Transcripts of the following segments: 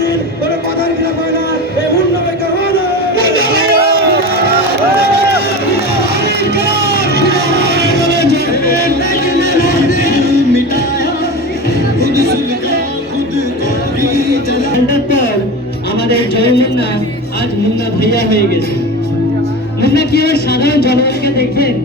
কোনোদিন কোনো কথার খিলাফ হয় না, এই মুন্না বেকার হয় না। আমাদের জয় মুন্না আজ মুন্না ভাইয়া হয়ে গেছে। মুন্না কি ওর সাধারণ জনগণকে দেখবেন?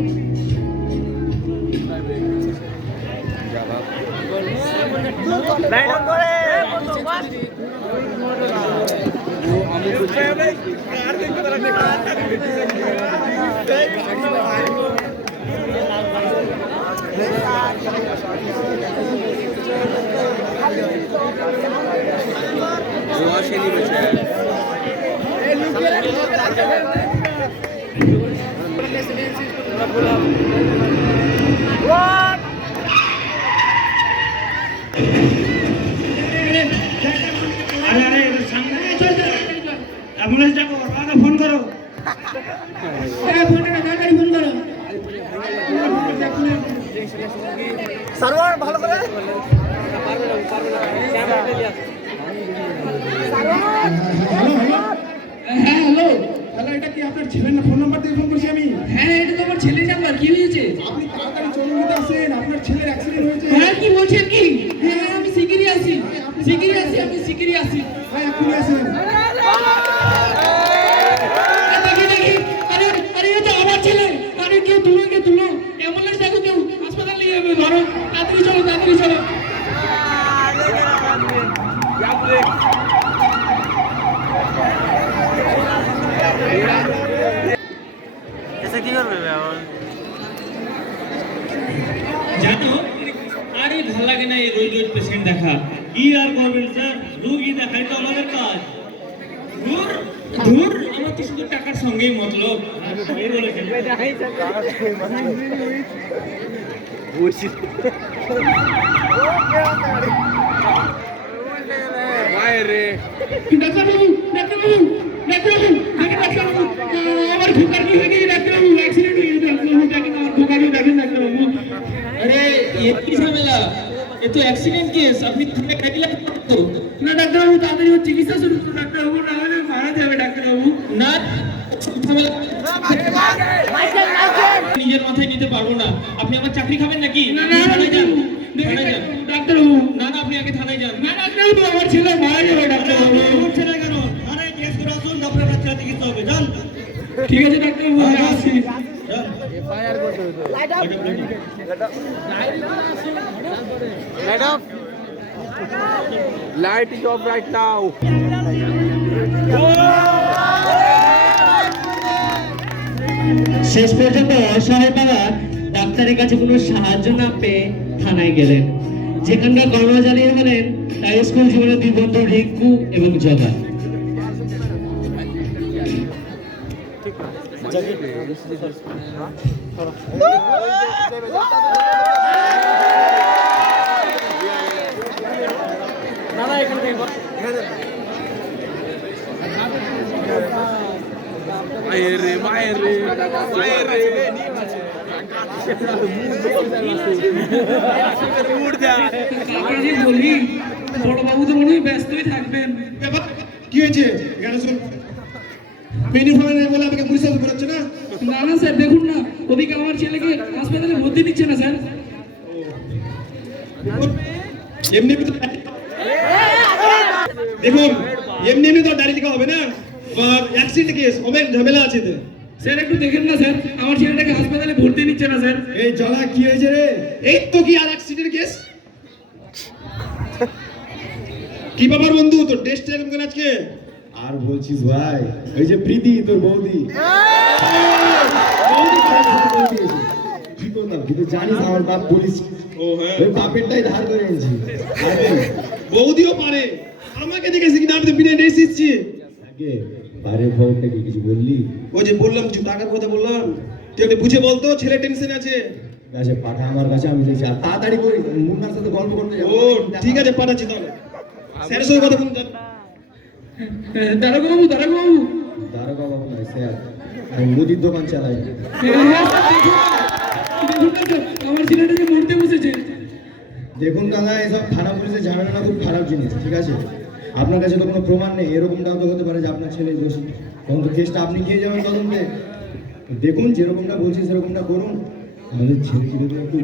অ্যাম্বুলেন্স ডাকো, ফোন করো, ফোন করো। সার্ভার ভালো করে হ্যাঁ হ্যালো হ্যালো, এটা কি আপনার ছেলের ফোন নাম্বার থেকে ফোন করছি আমি? হ্যাঁ, এটা তো আমার ছেলের নাম্বার। কি হয়েছে? আপনি তাড়াতাড়ি চলুন, নিতে আসেন, আপনার ছেলের অ্যাক্সিডেন্ট হয়েছে। হ্যাঁ, কি বলছেন কি? হ্যাঁ, আমি শিগগিরই আসি, শিগগিরই আসি, আমি শিগগিরই আসি। হ্যাঁ এক্ষুনি আসেন। দেখি দেখি, আরে আরে এটা আমার ছেলে। আরে কেউ তুলো, কেউ তুলো, অ্যাম্বুলেন্স ডাকো, কেউ হাসপাতাল নিয়ে যাবে। ধরো, তাড়াতাড়ি চলো, তাড়াতাড়ি চলো। এসে কি করবে জানো, আরে ভালো লাগে না এই রোজ রোজ পেশেন্ট দেখা। কি আর করবেন স্যার, রোগী দেখাই তো আমাদের কাজ। ধুর ধুর, আমার তো শুধু টাকার সঙ্গেই মতলব। এই বলেছেন। ডাক্তারবাবু, ডাক্তারবাবু, ডাক্তারবাবু, দেখেন ডাক্তারবাবু, আমার খোকার কি হয়ে গেছে ডাক্তারবাবু? অ্যাক্সিডেন্ট হয়ে গেছে ডাক্তারবাবু, দেখেন আমার খোকাকে, দেখেন ডাক্তারবাবু। আরে এ কি ঝামেলা? এ তো অ্যাক্সিডেন্ট কেস, আপনি থানায় ডাকলে তো। না ডাক্তারবাবু, তাড়াতাড়ি ওর চিকিৎসা শুরু করুন ডাক্তারবাবু, না হলে মারা যাবে ডাক্তারবাবু। না, ঝামেলা নিজের মাথায় নিতে পারবো না। আপনি আমার চাকরি খাবেন নাকি? না না, থানায় যান, থানায় যান ডাক্তারবাবু। না না, আপনি আগে থানায় যান। না ডাক্তারবাবু, আমার ছেলে মারা যাবে ডাক্তারবাবু। ছেলে কেন থানায় কেস করে আসুন, আপনার বাচ্চা চিকিৎসা হবে। যান। ঠিক আছে ডাক্তারবাবু, আমি আসছি। Madam, light is of right now. শেষ পর্যন্ত অসহায় বাবা ডাক্তারের কাছে কোনো সাহায্য না পেয়ে থানায় গেলেন, যেখানকার কর্মচারী হলেন তাই স্কুল জীবনের দুই বন্ধু রিঙ্কু এবং জগা। মায়ের রে, মায়ের রে, মায়ের রে। বলি বড় বাবু তো মনে হয় ব্যস্তই থাকবেন। কি হয়েছে? এখানে শুন, ইউনিফর্মে নেই বলে আমাকে পুলিশ অফিস বেরোচ্ছে না? না না স্যার, দেখুন না, ওদিকে আমার ছেলেকে হাসপাতালে ভর্তি দিচ্ছে না স্যার। এমনি এমনি তো দেখুন, এমনি এমনি তো ডায়েরি লেখা হবে না, অ্যাক্সিডেন্ট কেস হবে, ঝামেলা আছে তো। স্যার একটু দেখেন না স্যার, আমার ছেলেটাকে হাসপাতালে ভর্তি নিচ্ছে না স্যার। এই জলা কি হয়েছে রে? এই তো কি আর অ্যাক্সিডেন্ট কেস? কি ব্যাপার বন্ধু, তোর টেস্ট এরকম কেন আজকে? আর বলছিস ভাই, ওই যে প্রীতি তোর বৌদি কি করলাম, কিন্তু জানিস আমার বাপ পুলিশ, ও হ্যাঁ, ওই বাপেরটাই ধার করে এনেছি। বৌদিও পারে, আমাকে দেখেছি কিনা আমি তো বিনা ড্রেস এসেছি। আগে পারে বউটা কি কিছু বললি? ও যে বললাম কিছু টাকার কথা বললাম, তুই একটু বুঝে বলতো, ছেলে টেনশন আছে। ঠিক আছে পাঠা আমার কাছে, আমি দেখছি। আর তাড়াতাড়ি করে মুন্নার সাথে গল্প করতে যাবো। ও ঠিক আছে, পাঠাচ্ছি তাহলে। স্যারের সঙ্গে কথা বলতে দারোগা বাবু, দারোগা বাবু। দারোগা বাবু নয় স্যার, আমি মুদির দোকান চালাই। আমার ছেলেটা যে মরতে বসেছে। দেখুন দাদা, এসব থানা পুলিশের ঝামেলা খুব খারাপ জিনিস, ঠিক আছে? আপনার কাছে তো কোনো প্রমাণ নেই, এরকমটাও তো হতে পারে যে আপনার ছেলে দোষী, তখন তো কেসটা আপনি গিয়ে যাবেন তদন্তে। দেখুন যেরকমটা বলছি সেরকমটা করুন, আমাদের ছেলে ছেলেদের একটু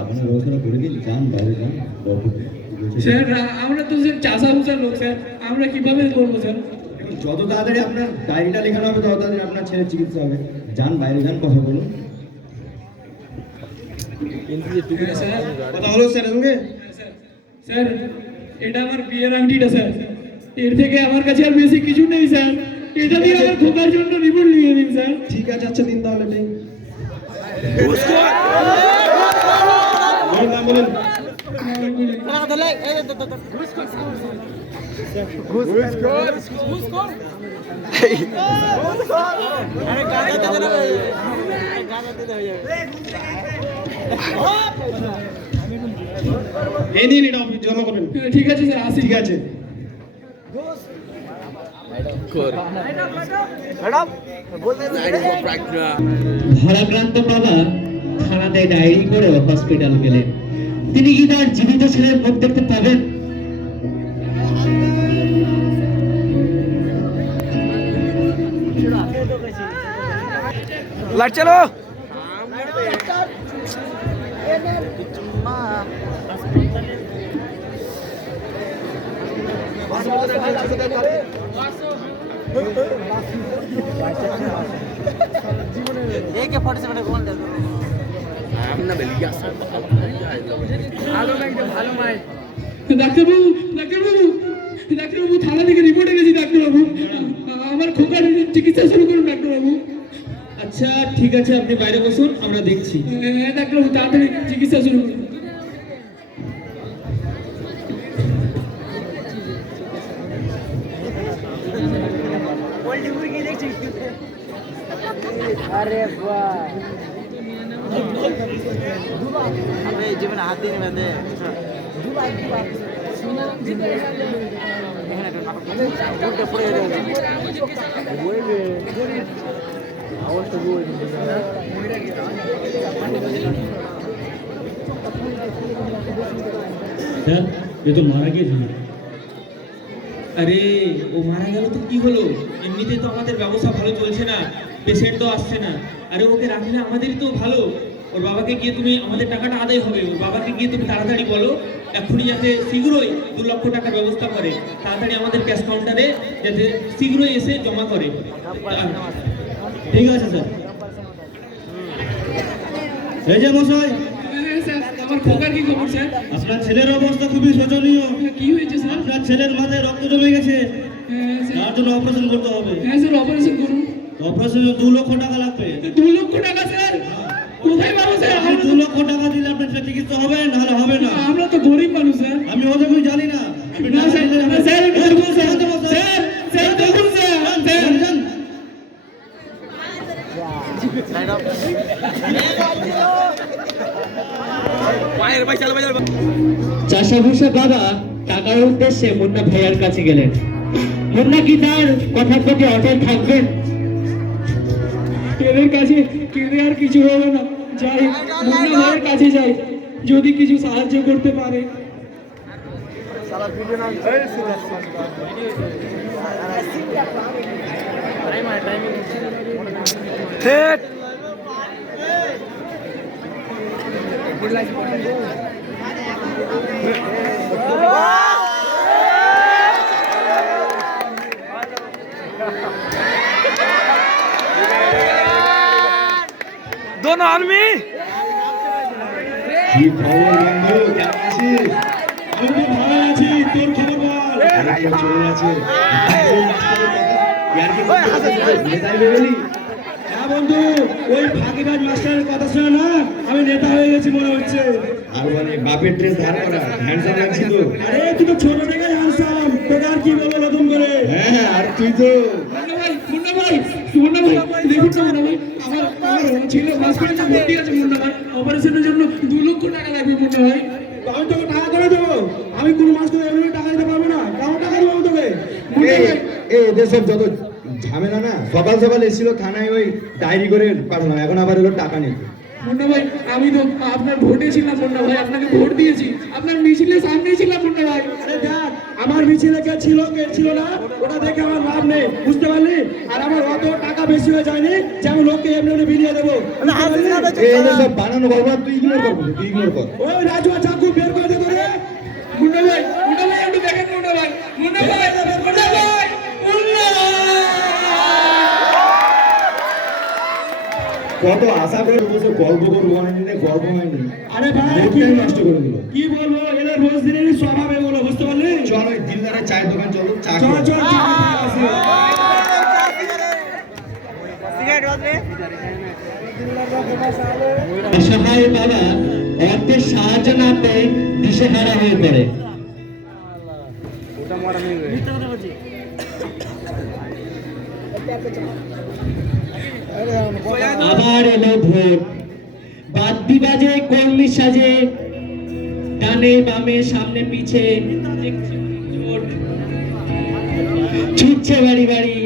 আপনার ব্যবস্থাটা করে দিন, যান বাইরে যান। স্যার আমরা তো স্যার চাষা ভুষার লোক স্যার, আমরা কিভাবে করবো স্যার? যত তাড়াতাড়ি আপনার ডায়েরিটা লেখানো হবে তত তাড়াতাড়ি আপনার ছেলের চিকিৎসা হবে। যান বাইরে যান, কথা বলুন। হ্যাঁ, স্যার কথা হলো স্যারের সঙ্গে? স্যার এটা আমার বিয়ের আংটিটা স্যার, এর থেকে আমার কাছে আর বেশি কিছু নেই স্যার, এটা দিয়ে আমার খোকার জন্য রিপোর্ট নিয়ে নিন স্যার। ঠিক আছে, আচ্ছা দিন তাহলে নেই। নাম বলেন। এই নিন, এটা অফিস জমা করবেন। ঠিক আছে স্যার, আসি। ঠিক আছে। ভারাক্রান্ত বাবা থানাতে ডায়েরি করে হসপিটাল গেলেন। তিনি কি তার জীবিত ছেলের মুখ দেখতে পাবেন? लाइट चलो एक 47 कौन दे हमने बलिया ভালো লাগছে ভালো মাই ডাক্তারবাবু ডাক্তারবাবু ডাক্তারবাবু, থানা থেকে রিপোর্ট এনেছি ডাক্তারবাবু, আমার খোকার চিকিৎসা শুরু করুন ডাক্তারবাবু। আচ্ছা ঠিক আছে, আপনি বাইরে বসুন, আমরা দেখছি। হ্যাঁ ডাক্তারবাবু, তাড়াতাড়ি চিকিৎসা শুরু করুন। अरे वाह अबे जीवन हाथ দিয়ে নেবে দে এখানে একটা নাটক উল্টে পড়ে যাবে আওয়াজটা বই স্যার এ তো মারা গিয়েছিল। আরে ও মারা গেল তো কি হলো, এমনিতেই তো আমাদের ব্যবস্থা ভালো চলছে না, পেশেন্ট তো আসছে না। আরে ওকে রাখলে আমাদেরই তো ভালো। ওর বাবাকে গিয়ে তুমি, আমাদের টাকাটা আদায় হবে, ওর বাবাকে গিয়ে তুমি তাড়াতাড়ি বলো এক্ষুনি যাতে শীঘ্রই 2 লক্ষ টাকার ব্যবস্থা করে, তাড়াতাড়ি আমাদের ক্যাশ কাউন্টারে যাতে শীঘ্রই এসে জমা করে। ঠিক আছে স্যার। এই যে মশাই, হ্যাঁ স্যার, আমার খোকার কি খবর স্যার? আপনার ছেলের অবস্থা খুবই শোচনীয়। কি হয়েছে স্যার? আপনার ছেলের মাথায় রক্ত জমে গেছে, হ্যাঁ স্যার, তার জন্য অপারেশন করতে হবে। হ্যাঁ স্যার, অপারেশন করুন। অপারেশনে 2 লক্ষ টাকা লাগবে। 2 লক্ষ টাকা স্যার? কোথায় পাবো স্যার? আপনি 2 লক্ষ টাকা দিলে আপনার ছেলে চিকিৎসা হবে, নাহলে হবে না। আমরা তো গরিব মানুষ স্যার। আমি ওদের কিছু জানি না। আপনি না টাকা স্যার, দিলে না স্যার, একটু দেখুন স্যার। স্যার, স্যার দেখুন স্যার, স্যার। যান। চাষা ভুষা বাবা টাকার উদ্দেশ্যে মুন্না ভাইয়ার কাছে গেলেন। মুন্না কি তার কথার প্রতি অটল থাকবেন? এদের কাছে কেঁদে আর কিছু হবে না, যাই মুন্না ভাইয়ের কাছে যাই, যদি কিছু সাহায্য করতে পারে। दोनों आदमी কি খবর বন্ধু, কেমন আছিস? আমি তো ভালো আছি, তোর খবর বল। আরে তো চলে আছে। ইয়ার কি নেতাই বেরোলি? হ্যাঁ বন্ধু, ওই ফাঁকিবাজ মাস্টারের কথা শুনে না আমি নেতা হয়ে গেছি মনে হচ্ছে। আর মানে বাপের ড্রেস ধার করা, হ্যান্ডসাম লাগছি তো। আরে তুই তো ছোট থেকে জানতাম, তোকে আর কি বলবো নতুন করে। হ্যাঁ, আর তুই তো মুন্না ভাই, মুন্না ভাই, মুন্না ভাই, দেখুন তো মুন্না ভাই, আমার ছেলে হসপিটালে ভর্তি আছে মুন্না ভাই, অপারেশনের জন্য 2 লক্ষ টাকা লাগবে মুন্না ভাই। আমি তোকে টাকা করে দেবো, আমি কোনো মাস করে এমনি টাকা দিতে পারবো না, কেমন টাকা দেবো আমি তোকে? মুন্না ভাই, এদের সব যত ঝামেলা না, সকাল সকাল এসেছিল থানায়, ওই ডায়েরি করে পাঠালাম, এখন আবার এলো টাকা নেই। মুন্না ভাই, আমি তো আপনার ভোটে ছিলাম মুন্না ভাই, আপনাকে ভোট দিয়েছি, আপনার মিছিলের সামনেই ছিলাম মুন্না ভাই। আরে দেখ, আমার মিছিলে কে ছিল না ওটা দেখে আমার লাভ নেই, বুঝতে পারলি? আর আমার অত টাকা বেশি হয়ে যায়নি যে আমি লোককে এমনি এমনি বিলিয়ে দেবো। এই যে সব বানানো গল্প তুই ইগনোর কর, তুই ইগনোর কর। ওই রাজু আর চাকু বের করে দে করে। মুন্না ভাই একটু দেখেন মুন্না ভাই কত আশা করে বসে গল্প করবো অনেকদিনে গল্প হয়নি, আরে ভাই মুডটাই নষ্ট করে দিল। কি বলবো, এদের রোজ দিনেরই স্বভাবে বলো, বুঝতে পারলি? চল ওই দিলদারের চায়ের দোকান চলো, চা চল খাবো। চল চল, অসহায় বাবা অর্থের সাহায্য না পেয়ে দিশেহারা হয়ে পড়ে। আবার এলো ভোট, বাদ্যি বাজে কর্মী সাজে, ডানে বামে সামনে পিছে জোট। ছুটছে বাড়ি বাড়ি,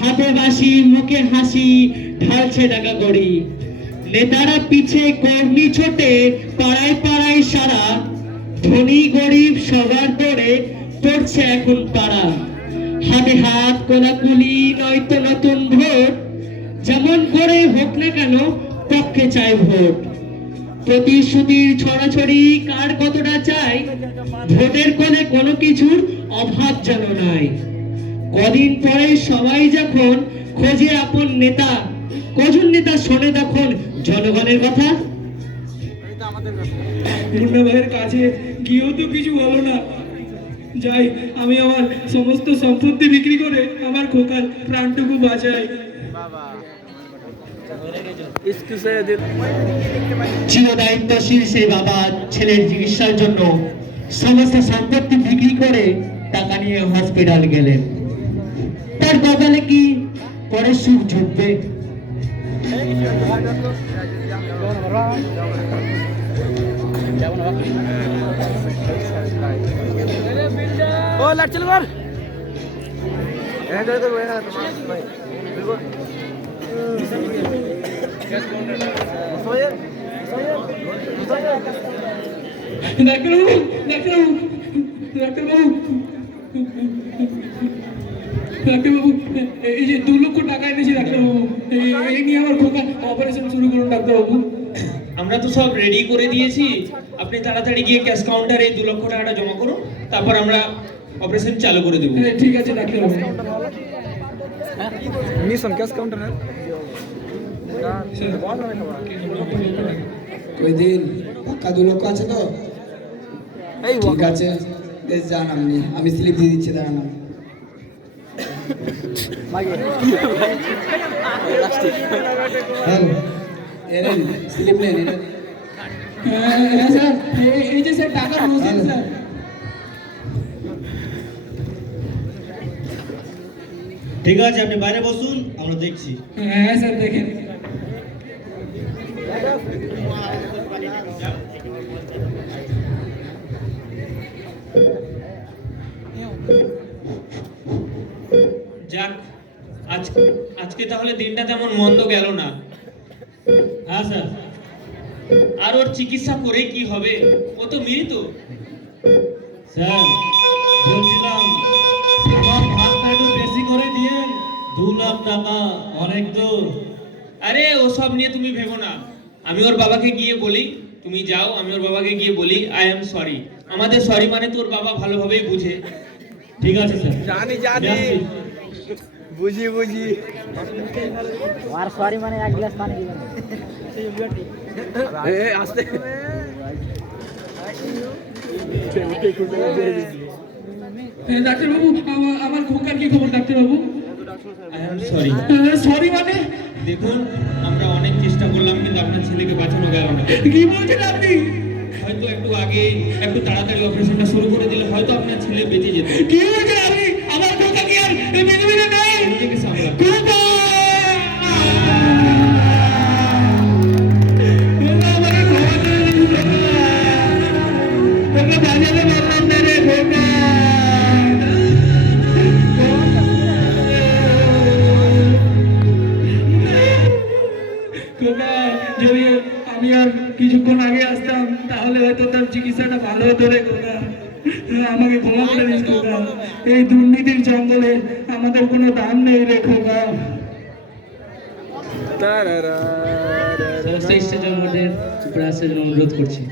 হাতে বাঁশি মুখে হাসি, ঢালছে টাকা কড়ি। নেতারা পিছে কর্মী ছোটে, পাড়ায় পাড়ায় সারা, ধনী গরিব সবার পরে পড়ছে এখন পাড়া। হাতে হাত কোলাকুলি, নয়তো নতুন ভোট, যেমন করে হোক না কেন পক্ষে চাই ভোট। প্রতিশ্রুতির ছড়াছড়ি কার কতটা চাই, ভোটের কোণে কোনো কিছুর অভাব যেন নাই। কদিন পরে সবাই যখন খোঁজে আপন নেতা, কজন নেতা শোনে তখন জনগণের কথা। মুন্না ভাইয়ের কাছে গিয়েও তো কিছু হলো না। যাই, আমি আমার সমস্ত সম্পত্তি বিক্রি করে আমার খোকার প্রাণটুকু বাঁচাই। চিরদায়িত্বশীল সেই বাবা ছেলের চিকিৎসার জন্য সমস্ত সম্পত্তি বিক্রি করে টাকা নিয়ে হসপিটাল গেলেন। তার কপালে কি পরে সুখ জুটবে? ও লাট চল কর ডাক্তারবাবু, এই যে 2 লক্ষ টাকা এনেছি ডাক্তারবাবু, এই নিয়ে আমার খোকা অপারেশন শুরু করুন ডাক্তারবাবু। আমরা তো সব রেডি করে দিয়েছি, আপনি তাড়াতাড়ি গিয়ে ক্যাশ কাউন্টারে 2 লক্ষ টাকাটা জমা করুন, তারপর আমরা অপারেশন চালু করে দেবো। ঠিক আছে ডাক্তারবাবু। মিশন ক্যাশ কাউন্টার ওই দিন পাক্কা 2 লক্ষ আছে তো? এই ঠিক আছে, বেশ যান, আমি স্লিপ দিয়ে দিচ্ছি, দাঁড়ান। স্লিপ নেন। হ্যাঁ স্যার, এই যে স্যার টাকা রসিদ স্যার। ঠিক আছে, আপনি বাইরে বসুন, আমরা দেখছি। হ্যাঁ স্যার দেখেন। যাক, আজকে তাহলে দিনটা তেমন মন্দ গেল না। হ্যাঁ স্যার, আর ওর চিকিৎসা করে কি হবে, ও তো মৃত। স্যার বলছিলাম আমার ভাতটা একটু বেশি করে দিয়েন, 2 লাখ টাকা অনেক তো। আরে ওসব নিয়ে তুমি ভেবো না, আমি ওর বাবাকে গিয়ে বলি, তুমি যাও, আমি ওর বাবাকে গিয়ে বলি আই এম সরি। আমাদের সরি মানে তোর বাবা ভালোভাবেই বুঝে। ঠিক আছে স্যার, জানি যাচ্ছি। বুঝি আর সরি মানে 1 গ্লাস পানি দিবেন। আসতে ডাক্তারবাবু, আমার খোকার কি খবর ডাক্তারবাবু? I am sorry. সরি মানে? দেখুন, আমরা অনেক চেষ্টা করলাম কিন্তু আপনার ছেলেকে বাঁচানো গেল না। কি বলছেন আপনি? হয়তো একটু আগে একটু তাড়াতাড়ি অপারেশনটা শুরু করে দিলে হয়তো আপনার ছেলে বেঁচে যেত। কি বলছেন আপনি? আমার খোকা কি আর বেঁচে নেই? নিজেকে সামলান। খোকা! যদি আমি আর কিছুক্ষণ আগে আসতাম তাহলে হয়তো তার চিকিৎসাটা ভালো হতো রে খোকা। আমাকে ক্ষমা করে দিস খোকা। এই দুর্নীতির জঙ্গলে আমাদের কোনো দাম নেই রে খোকা। সমস্ত স্টেজ জগতের উপরে আসার জন্য অনুরোধ করছি।